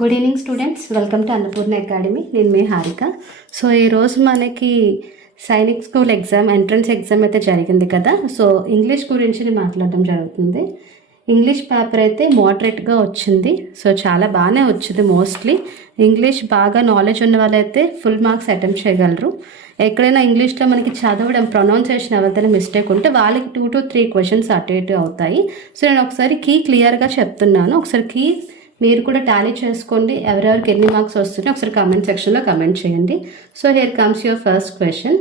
Good evening students, welcome to Annapurna academy. నేను మీ Harika. So ఈరోజు మనకి Sainik school exam, entrance exam అయితే జరిగింది కదా. సో ఇంగ్లీష్ గురించి మాట్లాడడం జరుగుతుంది. ఇంగ్లీష్ పేపర్ అయితే మోడరేట్గా వచ్చింది. సో చాలా బాగానే వచ్చింది. మోస్ట్లీ ఇంగ్లీష్ బాగా నాలెడ్జ్ ఉన్న వాళ్ళైతే ఫుల్ మార్క్స్ అటెంప్ట్ చేయగలరు. ఎక్కడైనా ఇంగ్లీష్లో మనకి చదవడం, ప్రొనౌన్సియేషన్ ఎవరిదైనా మిస్టేక్ ఉంటే వాళ్ళకి 2 to 3 క్వశ్చన్స్ అటు ఇటు అవుతాయి. సో నేను ఒకసారి కీ క్లియర్గా చెప్తున్నాను. ఒకసారి కీ మీరు కూడా టాలీ చేసుకోండి. ఎవరెవరికి ఎన్ని మార్క్స్ వస్తున్నాయి ఒకసారి కామెంట్ సెక్షన్లో కమెంట్ చేయండి. So here comes your first question.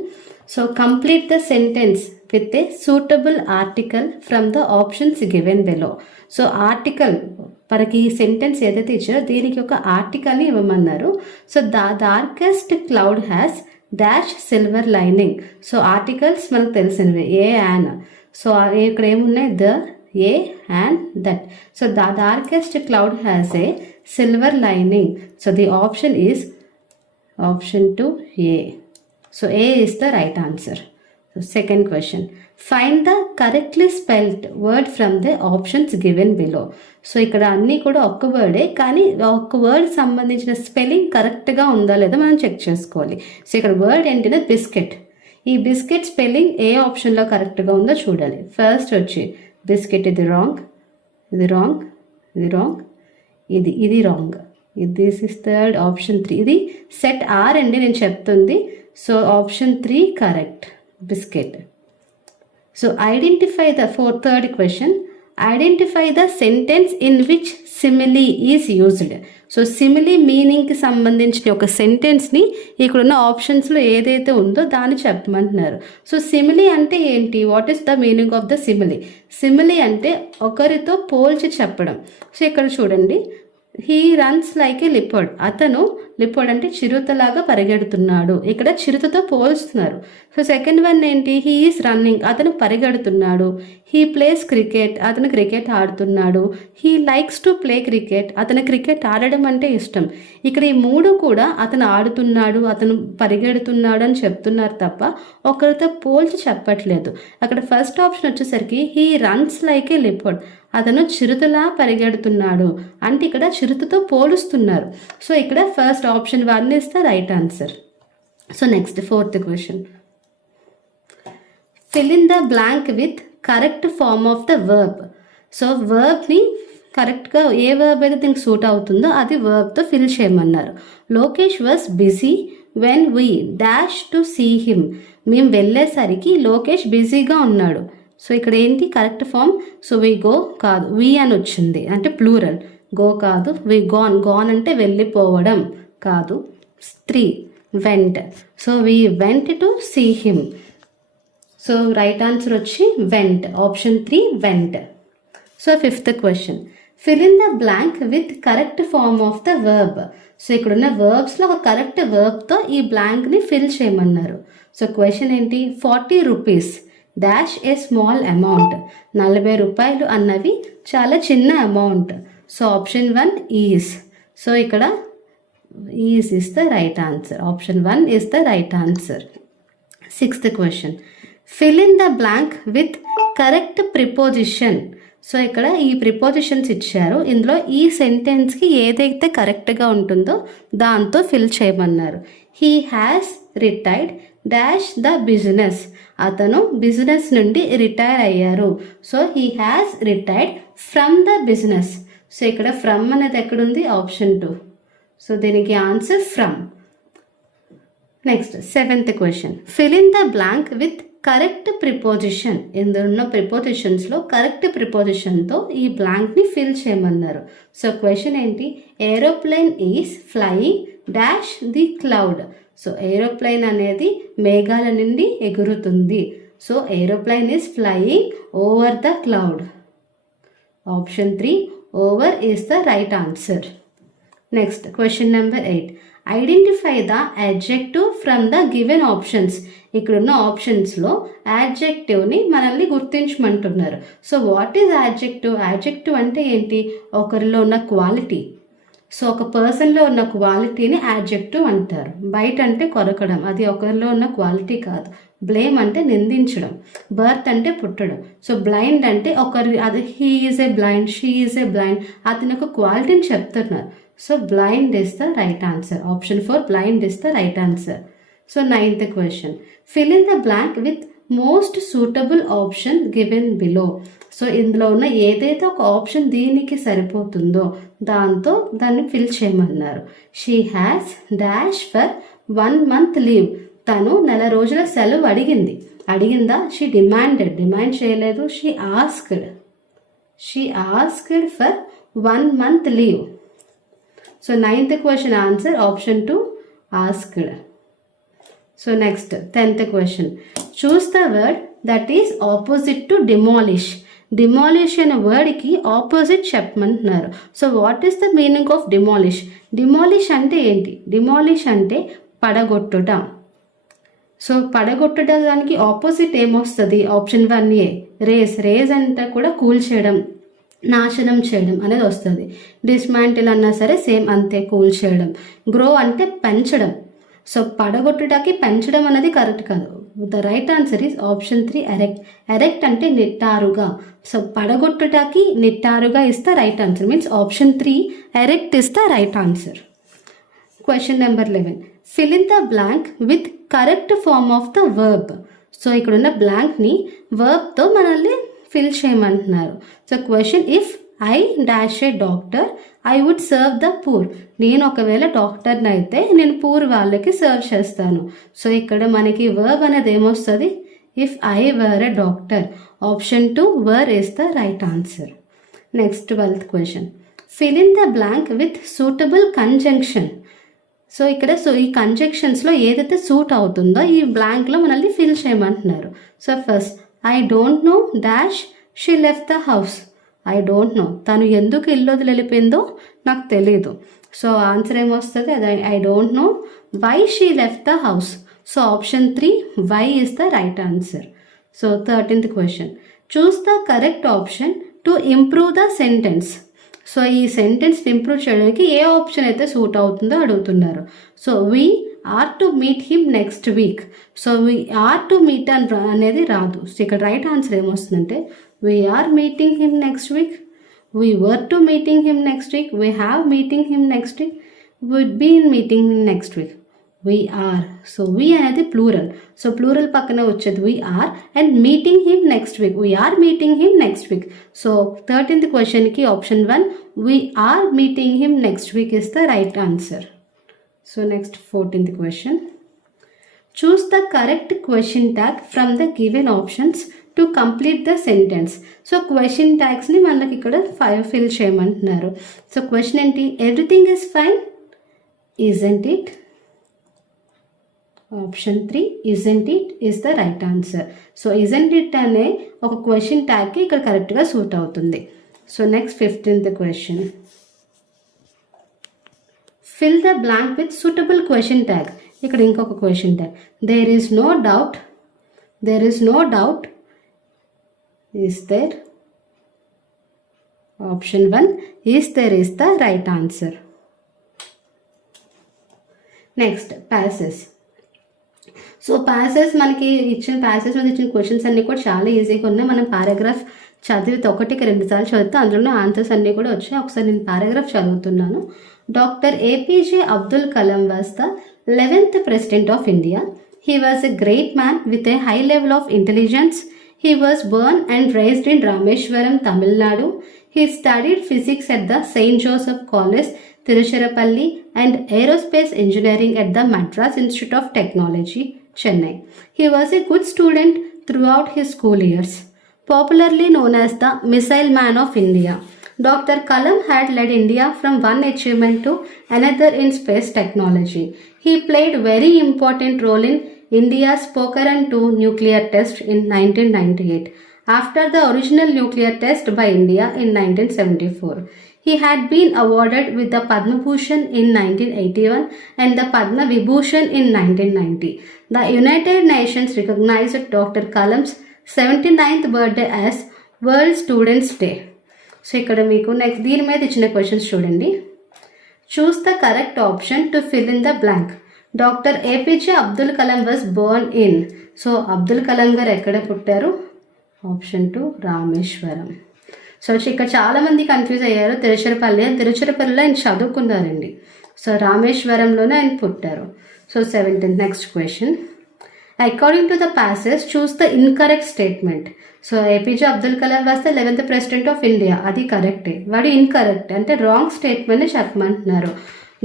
So complete the sentence with a suitable article from the options given below. So article మనకి ఈ సెంటెన్స్ ఏదైతే ఇచ్చారో దీనికి ఒక ఆర్టికల్ని ఇవ్వమన్నారు. So the darkest cloud has dash silver lining. So articles మనకు తెలిసినవి ఏ యాన్. సో ఇక్కడ ఏమున్నాయి? The, a and that. So the darkest cloud has a silver lining. So the option is option 2, A. So A is the right answer. So second question. Find the correctly spelled word from the options given below. So ఇక్కడ అన్నీ కూడా ఒక్క వర్డే, కానీ ఒక్క word సంబంధించిన spelling కరెక్ట్గా ఉందా లేదా మనం చెక్ చేసుకోవాలి. సో ఇక్కడ వర్డ్ ఏంటంటే బిస్కెట్. ఈ బిస్కెట్ స్పెల్లింగ్ ఏ ఆప్షన్లో కరెక్ట్గా ఉందో చూడాలి. ఫస్ట్ వచ్చి బిస్కెట్, ఇది రాంగ్, ఇది రాంగ్, ఇది రాంగ్, ఇది wrong. This is third, option 3. ఇది సెట్ ఆర్ అండి నేను చెప్తుంది. So option 3 correct, biscuit. So identify the third question. Identify the sentence in which simile is used. So simile మీనింగ్కి సంబంధించిన ఒక సెంటెన్స్ని ఇక్కడున్న ఆప్షన్స్లో ఏదైతే ఉందో దాన్ని చెప్పమంటున్నారు. సో సిమిలీ అంటే ఏంటి? What is the meaning of the simile? Simile అంటే ఒకరితో పోల్చి చెప్పడం. సో ఇక్కడ చూడండి, he runs like a leopard. అతను, లిపర్డ్ అంటే చిరుతలాగా పరిగెడుతున్నాడు. ఇక్కడ చిరుతతో పోల్స్తున్నారు. సో సెకండ్ వన్ ఏంటి? హీ ఈస్ రన్నింగ్, అతను పరిగెడుతున్నాడు. హీ ప్లేస్ క్రికెట్, అతను క్రికెట్ ఆడుతున్నాడు. He likes to play cricket, అతను క్రికెట్ ఆడడం అంటే ఇష్టం. ఇక్కడ ఈ మూడు కూడా అతను ఆడుతున్నాడు, అతను పరిగెడుతున్నాడు అని చెప్తున్నారు తప్ప ఒకరితో పోల్చి చెప్పట్లేదు. అక్కడ ఫస్ట్ ఆప్షన్ వచ్చేసరికి he runs like a leopard, అతను చిరుతలా పరిగెడుతున్నాడు అంటే ఇక్కడ చిరుతతో పోలుస్తున్నారు. సో ఇక్కడ first option 1 is the right answer. So next fourth question. Fill in the blank with correct form of the verb. So వర్బ్ని కరెక్ట్గా ఏ వర్బ్ అయితే దీనికి సూట్ అవుతుందో అది వర్బ్తో ఫిల్ చేయమన్నారు. Lokesh was busy when we dash to see him. మేము వెళ్ళేసరికి లోకేష్ బిజీగా ఉన్నాడు. సో ఇక్కడ ఏంటి correct form? So we go కాదు, వి అని వచ్చింది అంటే ప్లూరల్. గో కాదు, వి గాన్. గాన్ అంటే వెళ్ళిపోవడం కాదు. 3 went. So we went to see him. So right answer వచ్చి went, option 3 went. So fifth question. Fill in the blank with correct form of the verb. So ఇక్కడున్న వర్బ్స్లో ఒక correct వర్బ్తో ఈ బ్లాంక్ని ఫిల్ చేయమన్నారు. సో క్వశ్చన్ ఏంటి? 40 rupees dash a small amount. 40 రూపాయలు అన్నవి చాలా చిన్న amount. So option 1 is. So ఇక్కడ is is the right answer. Option 1 is the right answer. Sixth question. Fill in the blank with correct preposition. So ఇక్కడ ఈ prepositions ఇచ్చారు. ఇందులో ఈ సెంటెన్స్కి ఏదైతే కరెక్ట్గా ఉంటుందో దాంతో ఫిల్ చేయమన్నారు. He has retired dash the business. అతను బిజినెస్ నుండి రిటైర్ అయ్యారు. So he has retired from the business. So ఇక్కడ ఫ్రమ్ అనేది ఎక్కడుంది? ఆప్షన్ 2. సో దీనికి answer from. Next seventh question. Fill in the blank with correct preposition. ఇందులో ఉన్న ప్రిపోజిషన్స్లో correct ప్రిపోజిషన్తో ఈ బ్లాంక్ని ఫిల్ చేయమన్నారు. సో క్వశ్చన్ ఏంటి? Aeroplane is flying dash the cloud. So aeroplane అనేది మేఘాల నుండి ఎగురుతుంది. So aeroplane is flying over the cloud. Option 3 over is the right answer. Next question number 8. Identify the adjective from the given options. ఇక్కడున్న ఆప్షన్స్లో యాడ్జెక్టివ్ని మనల్ని గుర్తించమంటున్నారు. So what is adjective? Adjective అంటే ఏంటి? ఒకరిలో ఉన్న క్వాలిటీ. సో ఒక పర్సన్లో ఉన్న క్వాలిటీని యాడ్జెక్టివ్ అంటారు. బయట అంటే కొరకడం, అది ఒకరిలో ఉన్న క్వాలిటీ కాదు. బ్లేమ్ అంటే నిందించడం. బర్త్ అంటే పుట్టడం. సో బ్లైండ్ అంటే ఒకరి, అది he is a blind, she is a blind, అతని ఒక క్వాలిటీని చెప్తున్నారు. So blind is the right answer. Option 4, blind is the right answer. So 9th question. Fill in the blank with most suitable option given below. So ఇందులో ఉన్న ఏదైతే ఒక option దీనికి సరిపోతుందో దాంతో దాన్ని ఫిల్ చేయమన్నారు. She has dash for 1 month leave. తను నెల రోజుల సెలవు అడిగిందా? షీ డిమాండ్ చేయలేదు. She asked for 1 month leave. So 9th question answer option 2, asked. So next 10th question. Choose the word that is opposite to demolish. Demolish అనే వర్డ్కి opposite చెప్పమంటున్నారు. So what is the meaning of demolish అంటే ఏంటి? Demolish అంటే పడగొట్టుట. So పడగొట్టుట దానికి opposite ఏమొస్తుంది? Option 1A, raise అంటే కూడా కూల్చేయడం, నాశనం చేయడం అనేది వస్తుంది. డిస్మాంటిల్ అన్నా సరే సేమ్ అంతే, కూల్చేయడం. గ్రో అంటే పెంచడం. సో పడగొట్టుటకి పెంచడం అనేది కరెక్ట్ కాదు. The right answer is option 3, erect అంటే నిట్టారుగా. సో పడగొట్టుటకి నిట్టారుగా is the right answer. Means option 3, erect is the right answer. Question number 11. Fill in the blank with correct form of the verb. So ఇక్కడ ఉన్న బ్లాంక్ని వర్బ్తో మనల్ని fill చేయమంటున్నారు. So question, if I dash a doctor I would serve the poor. నేను ఒకవేళ డాక్టర్ని అయితే నేను పూర్ వాళ్ళకి సర్వ్ చేస్తాను. సో ఇక్కడ మనకి వర్బ్ అనేది ఏమొస్తుంది? If I were a doctor. Option 2, were is the right answer. Next 12th question. Fill in the blank with suitable conjunction. So ఇక్కడ ఈ కంజంక్షన్స్లో ఏదైతే సూట్ అవుతుందో ఈ బ్లాంక్లో మనల్ని ఫిల్ చేయమంటున్నారు. So first, I don't no dash she left the house. I don't no, తను ఎందుకు ఇల్లు వదిలి వెళ్ళిపోయిందో నాకు తెలీదు. సో ఆన్సర్ ఏమొస్తుంది? అది I don't know why she left the house. So option 3, why is the right answer. So 13th question. Choose the correct option to improve the sentence. So ఈ sentence improve చేయడానికి ఏ option అయితే suit అవుతుందో అడుగుతున్నారు. So we are to meet him next week. So we are to meet అనేది రాదు. So ఇక్కడ right answer ఏమొస్తుందంటే we are meeting him next week, we were to meeting him next week, we have meeting him next week, would be in meeting him next week. We are. So we అనేది plural. So plural పక్కన వచ్చేది we are and meeting him next week. We are meeting him next week. So 13th క్వశ్చన్కి option 1, we are meeting him next week is the right answer. So next 14th question. Choose the correct question tag from the given options to complete the sentence. So question ట్యాగ్స్ని మనకి ఇక్కడ 5 fill చేయమంటున్నారు. So question ఏంటి? Everything is fine, isn't it. Option 3, isn't it is the right answer. So isn't it అనే ఒక question ట్యాగ్కి ఇక్కడ కరెక్ట్గా సూట్ అవుతుంది. So next 15th question. Fill the blank with suitable question tag. ఇక్కడ ఇంకొక question tag. There is no doubt is there. Option 1, is there is the right answer. Next, passes. So passes మనకి ఇచ్చిన questions అన్నీ కూడా చాలా ఈజీగా ఉన్నాయి. మనం పారాగ్రాఫ్ చదివితే 1-2 సార్లు చదివితే అందులో ఆన్సర్స్ అన్నీ కూడా వచ్చాయి. ఒకసారి నేను పారాగ్రాఫ్ చదువుతున్నాను. Doctor APJ Abdul Kalam was the 11th president of India. He was a great man with a high level of intelligence. He was born and raised in Rameshwaram, Tamil Nadu. He studied physics at the St. Joseph College, Tiruchirappalli, and aerospace engineering at the Madras Institute of Technology, Chennai. He was a good student throughout his school years. Popularly known as the Missile Man of India, Dr. Kalam had led India from one achievement to another in space technology. He played very important role in India's Pokhran 2 nuclear test in 1998 after the original nuclear test by India in 1974. He had been awarded with the Padma Bhushan in 1981 and the Padma Vibhushan in 1990. The United Nations recognized Dr. Kalam's 79th birthday as World Students Day. So ఇక్కడ మీకు next దీని మీద ఇచ్చిన questions చూడండి. చూస్ the correct option to fill in the blank. Doctor APJ Abdul Kalam was Born in. So Abdul Kalam గారు ఎక్కడ పుట్టారు? Option 2, Rameswaram. So ఇక్కడ చాలామంది కన్ఫ్యూజ్ అయ్యారు. తిరుచిరపల్లిలో ఆయన చదువుకున్నారండి. సో రామేశ్వరంలోనే ఆయన పుట్టారు. So 17th next question. According to the passage choose the incorrect statement. So APJ Abdul Kalam was ద 11th ప్రెసిడెంట్ ఆఫ్ ఇండియా, అది కరెక్టే. వాడు ఇన్కరెక్ట్ అంటే రాంగ్ స్టేట్మెంట్ని చెప్పమంటున్నారు.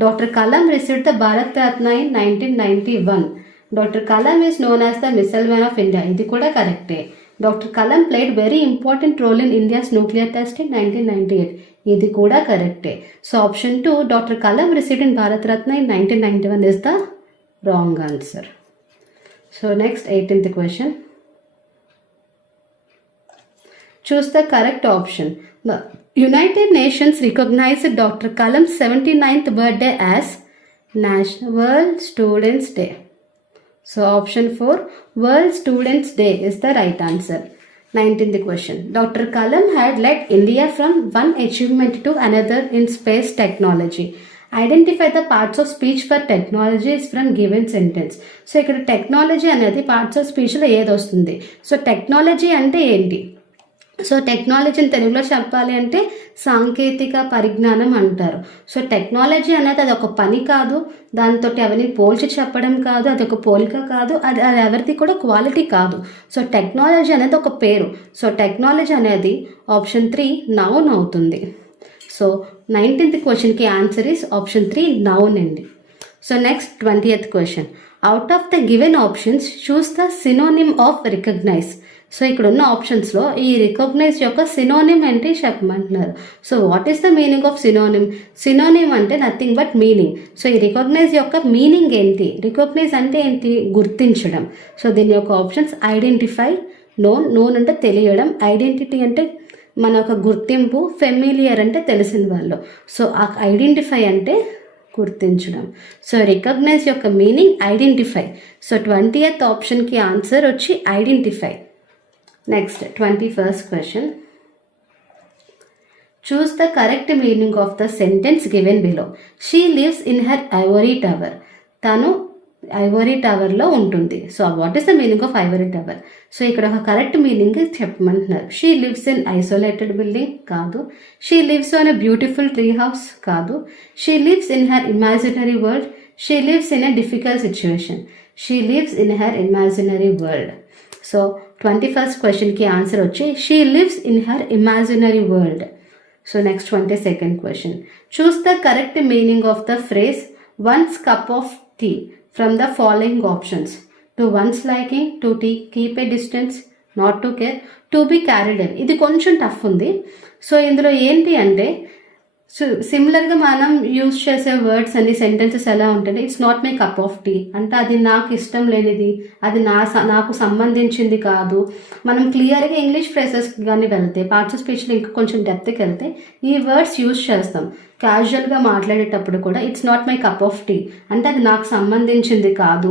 Doctor Kalam received the Bharat Ratna in 1991. Doctor Kalam is known as the missile man of India, ఇది కూడా కరెక్టే. Doctor Kalam played very important role in India's nuclear test in 1998, ఇది కూడా కరెక్టే. So option 2 doctor Kalam received in Bharat Ratna in 1991 is the wrong answer. So next 18th question. Choose the correct option. The United Nations recognized Dr. Kalam's 79th birthday as National World Students Day. So option 4 World Students Day is the right answer. 19th question. Dr. Kalam had led India from one achievement to another in space technology. Identify the parts of speech for technology is from given sentence. So ఇక్కడ technology అనేది parts of స్పీచ్లో ఏది వస్తుంది? So technology అంటే ఏంటి? So టెక్నాలజీని తెలుగులో చెప్పాలి అంటే సాంకేతిక పరిజ్ఞానం అంటారు. సో టెక్నాలజీ అనేది అది ఒక పని కాదు, దాంతో ఎవరిని పోల్చి చెప్పడం కాదు, అది ఒక పోలిక కాదు, అది ఎవరిది కూడా క్వాలిటీ కాదు. సో టెక్నాలజీ అనేది ఒక పేరు. సో టెక్నాలజీ అనేది ఆప్షన్ 3 నౌన్ అవుతుంది. సో 19th క్వశ్చన్కి ఆన్సర్ ఈస్ ఆప్షన్ 3 నౌన్ అండి. So next 20th question. Out of the given options choose the synonym of recognise. So ఇక్కడ ఉన్న ఆప్షన్స్లో ఈ రికగ్నైజ్ యొక్క సినోనిమ్ అంటే చెప్పమంటున్నారు. So what is the meaning of synonym? Synonym అంటే నథింగ్ బట్ మీనింగ్. సో ఈ రికగ్నైజ్ యొక్క మీనింగ్ ఏంటి? రికగ్నైజ్ అంటే ఏంటి? గుర్తించడం. సో దీని యొక్క ఆప్షన్స్ ఐడెంటిఫై, నోన్ అంటే తెలియడం, ఐడెంటిటీ అంటే మన ఒక గుర్తింపు, ఫెమిలియర్ అంటే తెలిసిన వాళ్ళు. సో ఆ ఐడెంటిఫై అంటే గుర్తించడం. సో రికగ్నైజ్ యొక్క మీనింగ్ ఐడెంటిఫై. సో 20th ఆప్షన్కి ఆన్సర్ వచ్చి identify. Next 21st question. Choose the correct meaning of the sentence given below. She lives in her ivory tower. తను ఐవరీ టవర్లో ఉంటుంది. So what is the meaning of ivory tower? So ఇక్కడ ఒక correct meaning చెప్పమంటున్నారు. She lives in isolated building కాదు. She lives on a beautiful tree house కాదు. She lives in her imaginary world. She lives in a difficult situation. She lives in her imaginary world. So 21st క్వశ్చన్కి answer వచ్చి she lives in her imaginary world. So next 22nd question. Choose the correct meaning of the phrase one's cup of tea from the following options. To one's liking, to keep a distance, not to care, to be carried away. ఇది కొంచెం tough ఉంది. So ఇందులో ఏంటి అంటే సిమిలర్గా మనం use చేసే words అన్ని సెంటెన్సెస్ ఎలా ఉంటాయి? It's not my cup of tea అంటే అది నాకు ఇష్టం లేనిది, అది నాకు సంబంధించింది కాదు. మనం క్లియర్గా ఇంగ్లీష్ ఫ్రేసెస్ కానీ వెళ్తే, పార్ట్స్ ఆఫ్ స్పీచ్లో ఇంకా కొంచెం డెప్త్కి వెళ్తే ఈ వర్డ్స్ యూజ్ చేస్తాం. క్యాజువల్గా మాట్లాడేటప్పుడు కూడా it's not my cup of tea అంటే అది నాకు సంబంధించింది కాదు,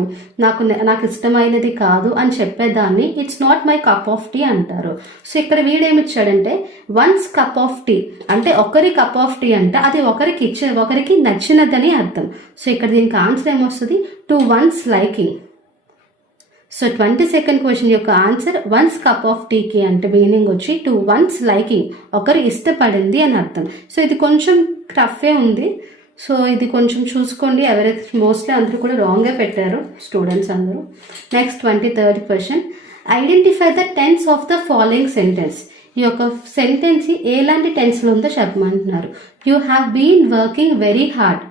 నాకు ఇష్టమైనది కాదు అని చెప్పేదాన్ని it's not my cup of tea అంటారు. సో ఇక్కడ వీడేమిచ్చాడంటే వన్స్ కప్ ఆఫ్ టీ అంటే ఒకరి కప్ ఆఫ్ టీ అంటే అది ఒకరికి నచ్చినదని అర్థం. సో ఇక్కడ దీనికి ఆన్సర్ ఏమొస్తుంది? To one's liking. So 22nd question యొక్క ఆన్సర్ వన్స్ కప్ ఆఫ్ టీకి అంటే మీనింగ్ వచ్చి టు వన్స్ లైకింగ్, ఒకరు ఇష్టపడింది అని అర్థం. సో ఇది కొంచెం టఫే ఉంది. సో ఇది కొంచెం చూసుకోండి. ఎవరైతే మోస్ట్లీ అందరూ కూడా రాంగ్గా పెట్టారు స్టూడెంట్స్ అందరూ. Next 23rd question. Identify the tense of the following sentence. ఈ యొక్క సెంటెన్స్ ఎలాంటి టెన్స్లో ఉందో చెప్పమంటున్నారు. You have been working very hard.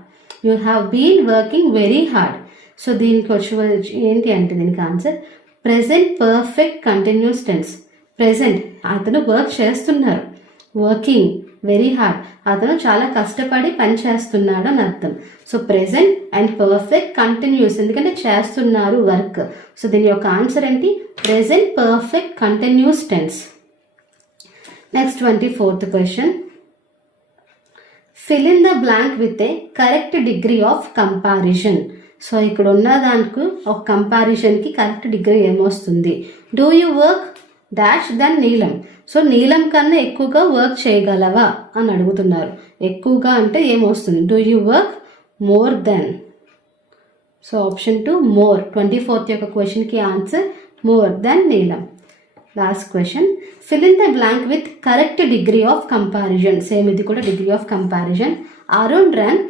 You have been working very hard. So దీనికి వచ్చి ఏంటి అంటే దీనికి answer present perfect continuous tense. Present అతను వర్క్ చేస్తున్నారు, వర్కింగ్ వెరీ హార్డ్ అతను చాలా కష్టపడి పని చేస్తున్నాడు అని అర్థం. So present and perfect continuous ఎందుకంటే చేస్తున్నారు వర్క్. సో దీని యొక్క ఆన్సర్ ఏంటి? Present perfect continuous tense. Next 24th question. Fill in the blank with a correct degree of comparison. So ఇక్కడ ఉన్న దానికి ఒక కంపారిజన్కి కరెక్ట్ డిగ్రీ ఏమొస్తుంది? Do you work dash than Neelam. So Neelam కన్నా ఎక్కువగా వర్క్ చేయగలవా అని అడుగుతున్నారు. ఎక్కువగా అంటే ఏమొస్తుంది? Do you work more than. So option 2 more. 24th యొక్క క్వశ్చన్కి answer more than Neelam. Last question, fill in the blank with correct degree of comparison. Same ఇది కూడా degree of comparison. Arun run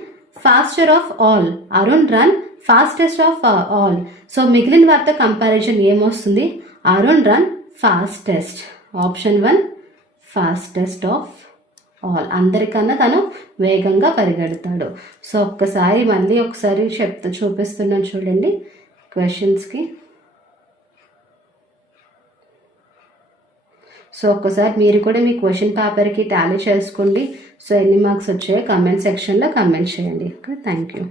faster of all, Arun run fastest of all. So మిగిలిన వారితో comparison ఏమొస్తుంది? Arun run fastest. Option 1 fastest of all. అందరికన్నా తను వేగంగా పరిగెడతాడు. So మళ్ళీ ఒకసారి చూపిస్తున్నాను చూడండి క్వశ్చన్స్కి. సో ఒక్కసారి మీరు కూడా మీ క్వశ్చన్ పేపర్కి టాలీ చేసుకోండి. సో ఎన్ని మార్క్స్ వచ్చాయో కమెంట్ సెక్షన్లో కమెంట్ చేయండి. Okay, thank you.